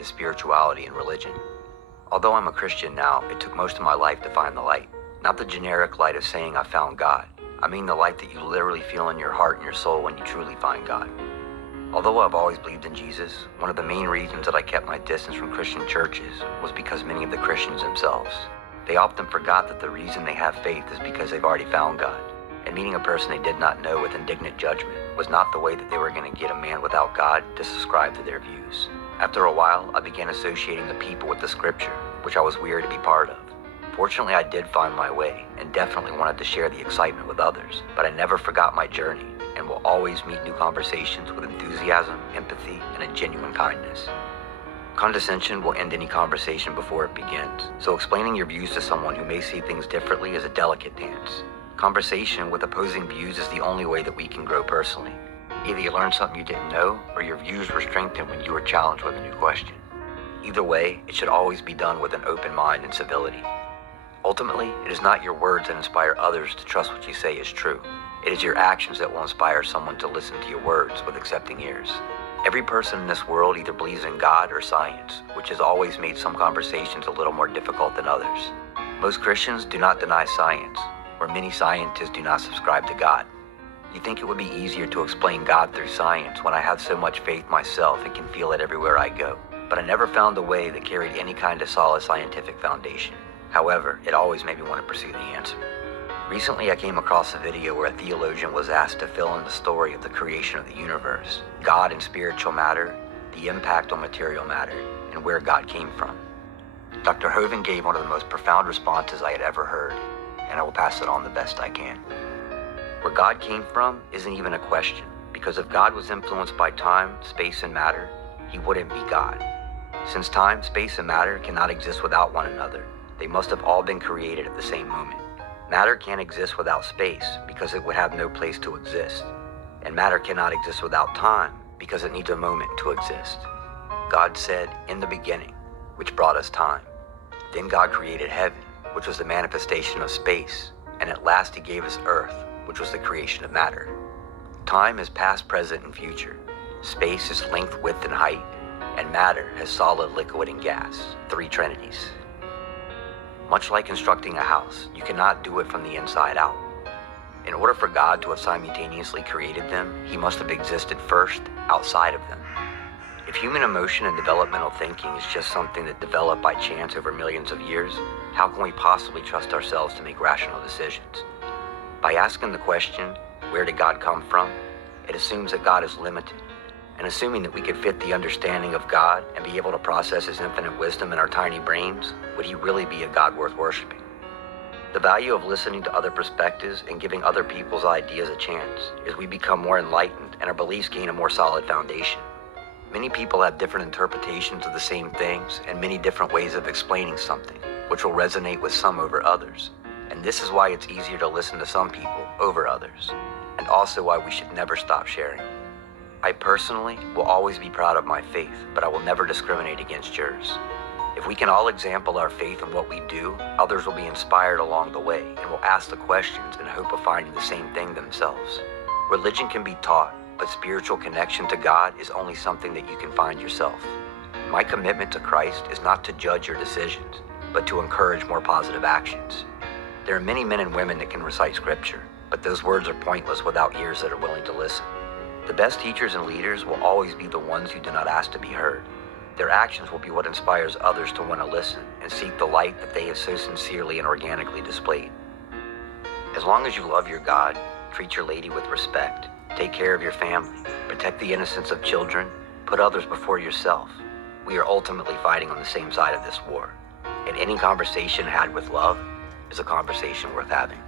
is spirituality and religion. Although I'm a Christian now, it took most of my life to find the light. Not the generic light of saying I found God. I mean the light that you literally feel in your heart and your soul when you truly find God. Although I've always believed in Jesus, one of the main reasons that I kept my distance from Christian churches was because many of the Christians themselves, they often forgot that the reason they have faith is because they've already found God. And meeting a person they did not know with indignant judgment was not the way that they were going to get a man without God to subscribe to their views. After a while, I began associating the people with the scripture, which I was weird to be part of. Fortunately, I did find my way and definitely wanted to share the excitement with others, but I never forgot my journey and will always meet new conversations with enthusiasm, empathy, and a genuine kindness. Condescension will end any conversation before it begins, so explaining your views to someone who may see things differently is a delicate dance. Conversation with opposing views is the only way that we can grow personally. Either you learned something you didn't know, or your views were strengthened when you were challenged with a new question. Either way, it should always be done with an open mind and civility. Ultimately, it is not your words that inspire others to trust what you say is true. It is your actions that will inspire someone to listen to your words with accepting ears. Every person in this world either believes in God or science, which has always made some conversations a little more difficult than others. Most Christians do not deny science, where many scientists do not subscribe to God. You think it would be easier to explain God through science when I have so much faith myself and can feel it everywhere I go. But I never found a way that carried any kind of solid scientific foundation. However, it always made me want to pursue the answer. Recently, I came across a video where a theologian was asked to fill in the story of the creation of the universe, God and spiritual matter, the impact on material matter, and where God came from. Dr. Hovind gave one of the most profound responses I had ever heard, and I will pass it on the best I can. Where God came from isn't even a question, because if God was influenced by time, space, and matter, he wouldn't be God. Since time, space, and matter cannot exist without one another, they must have all been created at the same moment. Matter can't exist without space because it would have no place to exist. And matter cannot exist without time because it needs a moment to exist. God said, "In the beginning," which brought us time. Then God created heaven, which was the manifestation of space. And at last he gave us earth, which was the creation of matter. Time is past, present, and future. Space is length, width, and height. And matter has solid, liquid, and gas, three trinities. Much like constructing a house, you cannot do it from the inside out. In order for God to have simultaneously created them, he must have existed first outside of them. If human emotion and developmental thinking is just something that developed by chance over millions of years, how can we possibly trust ourselves to make rational decisions? By asking the question, where did God come from? It assumes that God is limited. And assuming that we could fit the understanding of God and be able to process his infinite wisdom in our tiny brains, would he really be a God worth worshiping? The value of listening to other perspectives and giving other people's ideas a chance is we become more enlightened and our beliefs gain a more solid foundation. Many people have different interpretations of the same things and many different ways of explaining something, which will resonate with some over others. And this is why it's easier to listen to some people over others, and also why we should never stop sharing. I personally will always be proud of my faith, but I will never discriminate against yours. If we can all example our faith in what we do, others will be inspired along the way and will ask the questions in hope of finding the same thing themselves. Religion can be taught, but spiritual connection to God is only something that you can find yourself. My commitment to Christ is not to judge your decisions, but to encourage more positive actions. There are many men and women that can recite scripture, but those words are pointless without ears that are willing to listen. The best teachers and leaders will always be the ones who do not ask to be heard. Their actions will be what inspires others to want to listen and seek the light that they have so sincerely and organically displayed. As long as you love your God, treat your lady with respect, take care of your family, protect the innocence of children, put others before yourself, we are ultimately fighting on the same side of this war. And any conversation had with love is a conversation worth having.